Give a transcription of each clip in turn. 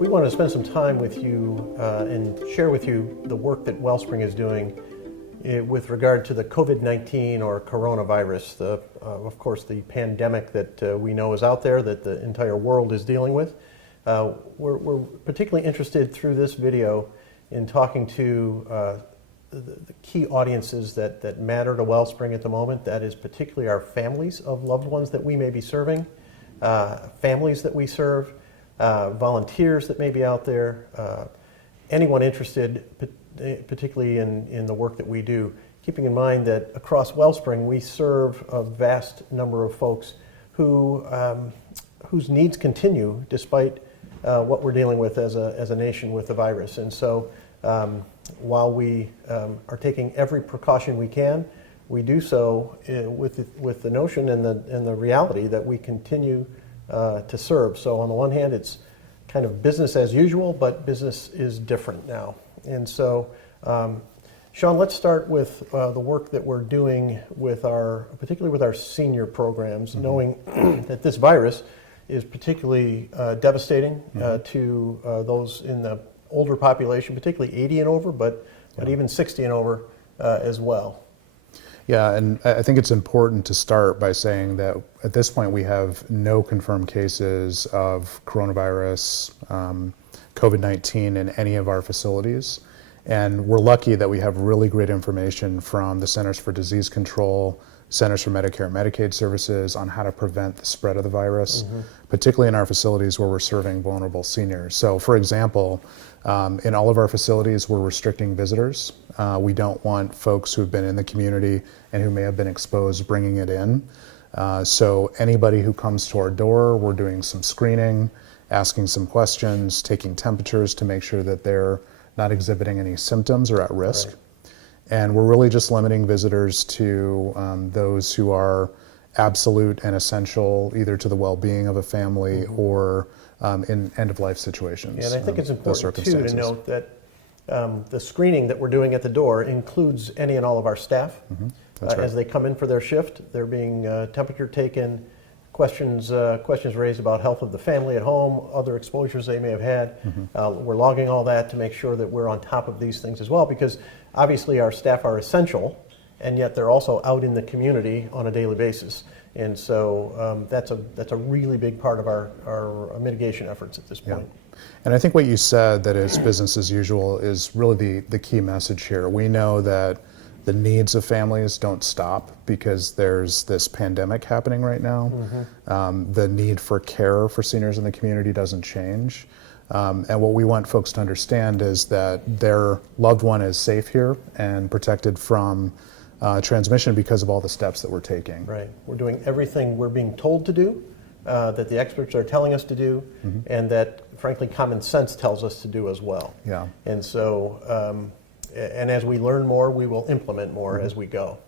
We want to spend some time with you and share with you the work that Wellspring is doing with regard to the COVID-19 or coronavirus, of course, the pandemic that we know is out there, that the entire world is dealing with. We're particularly interested through this video in talking to the key audiences that matter to Wellspring at the moment. That is particularly our families of loved ones that we may be serving, families that we serve, volunteers that may be out there, anyone interested particularly in the work that we do, keeping in mind that across Wellspring we serve a vast number of folks whose needs continue despite what we're dealing with as a nation with the virus. And so while we are taking every precaution we can, we do so with the notion and the reality that we continue to serve. So on the one hand, it's kind of business as usual, but business is different now. And so, Sean, let's start with the work that we're doing particularly with our senior programs, knowing that this virus is particularly devastating to those in the older population, particularly 80 and over, but even 60 and over as well. Yeah, and I think it's important to start by saying that at this point we have no confirmed cases of coronavirus, COVID-19 in any of our facilities. And we're lucky that we have really great information from the Centers for Disease Control, Centers for Medicare and Medicaid Services on how to prevent the spread of the virus, particularly in our facilities where we're serving vulnerable seniors. So for example, in all of our facilities, we're restricting visitors. We don't want folks who've been in the community and who may have been exposed bringing it in. So anybody who comes to our door, we're doing some screening, asking some questions, taking temperatures to make sure that they're not exhibiting any symptoms or at risk. Right. And we're really just limiting visitors to those who are absolute and essential either to the well-being of a family or in end-of-life situations. And I think it's important too to note that the screening that we're doing at the door includes any and all of our staff. That's right. As they come in for their shift. They're being temperature taken, questions raised about health of the family at home, other exposures they may have had. We're logging all that to make sure that we're on top of these things as well, because obviously our staff are essential, and yet they're also out in the community on a daily basis. And so that's a really big part of our mitigation efforts at this point. Yeah. And I think what you said, that it's business as usual, is really the key message here. We know that the needs of families don't stop because there's this pandemic happening right now. The need for care for seniors in the community doesn't change. And what we want folks to understand is that their loved one is safe here and protected from transmission because of all the steps that we're taking. Right. We're doing everything we're being told to do, that the experts are telling us to do, and that, frankly, common sense tells us to do as well. Yeah. And so, and as we learn more, we will implement more as we go.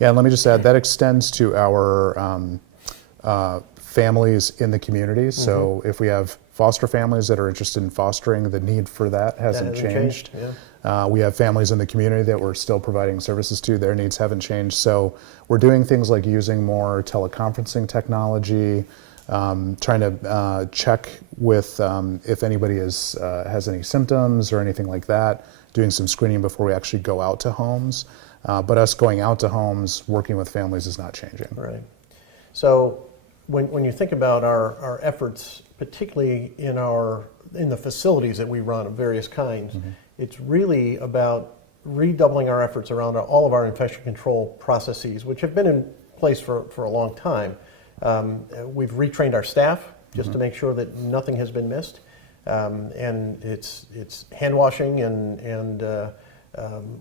Yeah, and let me just add, that extends to our families in the community. So if we have foster families that are interested in fostering, the need for that hasn't changed. Yeah. We have families in the community that we're still providing services to. Their needs haven't changed. So we're doing things like using more teleconferencing technology, trying to check with if anybody has any symptoms or anything like that, doing some screening before we actually go out to homes. But us going out to homes, working with families is not changing. Right. So when you think about our efforts, particularly in the facilities that we run of various kinds, it's really about redoubling our efforts around all of our infection control processes, which have been in place for a long time. We've retrained our staff just to make sure that nothing has been missed. And it's hand washing and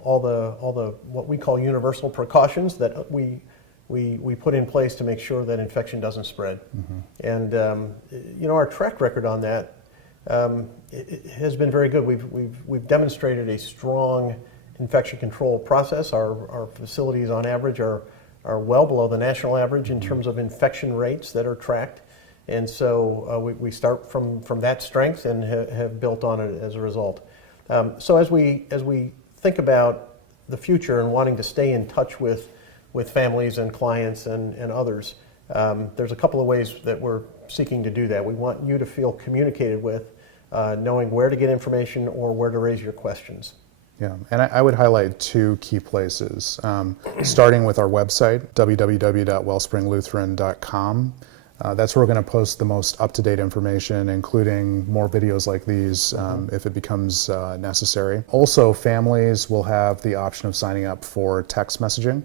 all the what we call universal precautions that we put in place to make sure that infection doesn't spread. And our track record on that it has been very good. We've demonstrated a strong infection control process. Our facilities on average are well below the national average in terms of infection rates that are tracked. And so we start from that strength and have built on it as a result. So as we think about the future and wanting to stay in touch with families and clients and others, there's a couple of ways that we're seeking to do that. We want you to feel communicated with knowing where to get information or where to raise your questions. Yeah, and I would highlight two key places, starting with our website, www.wellspringlutheran.com. That's where we're going to post the most up-to-date information, including more videos like these if it becomes necessary. Also, families will have the option of signing up for text messaging.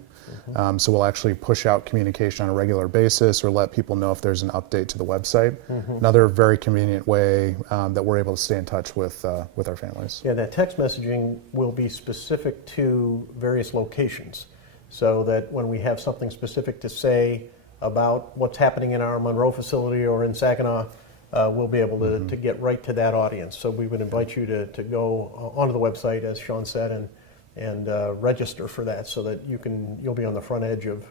So we'll actually push out communication on a regular basis or let people know if there's an update to the website. Another very convenient way that we're able to stay in touch with our families. Yeah, that text messaging will be specific to various locations, so that when we have something specific to say about what's happening in our Monroe facility or in Saginaw, we'll be able to get right to that audience. So we would invite you to go onto the website, as Sean said, and register for that, so that you'll be on the front edge of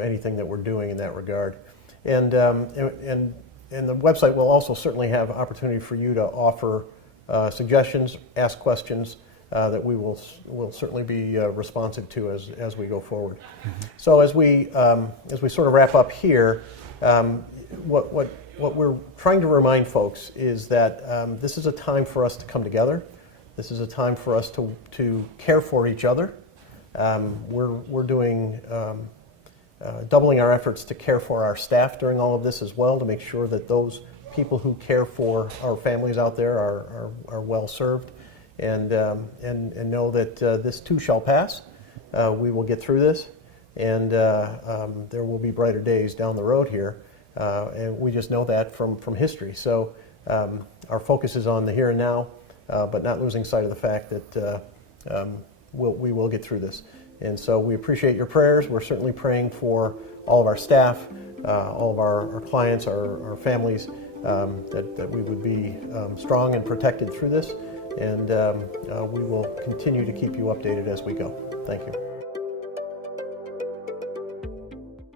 anything that we're doing in that regard. And the website will also certainly have opportunity for you to offer suggestions, ask questions that we will certainly be responsive to as we go forward. So as we sort of wrap up here, what we're trying to remind folks is that this is a time for us to come together. This is a time for us to care for each other. We're doing doubling our efforts to care for our staff during all of this as well, to make sure that those people who care for our families out there are well served, and know that this too shall pass. We will get through this, and there will be brighter days down the road here, and we just know that from history. So our focus is on the here and now, but not losing sight of the fact that we will get through this. And so we appreciate your prayers. We're certainly praying for all of our staff, all of our clients, our families, that we would be strong and protected through this. And we will continue to keep you updated as we go. Thank you.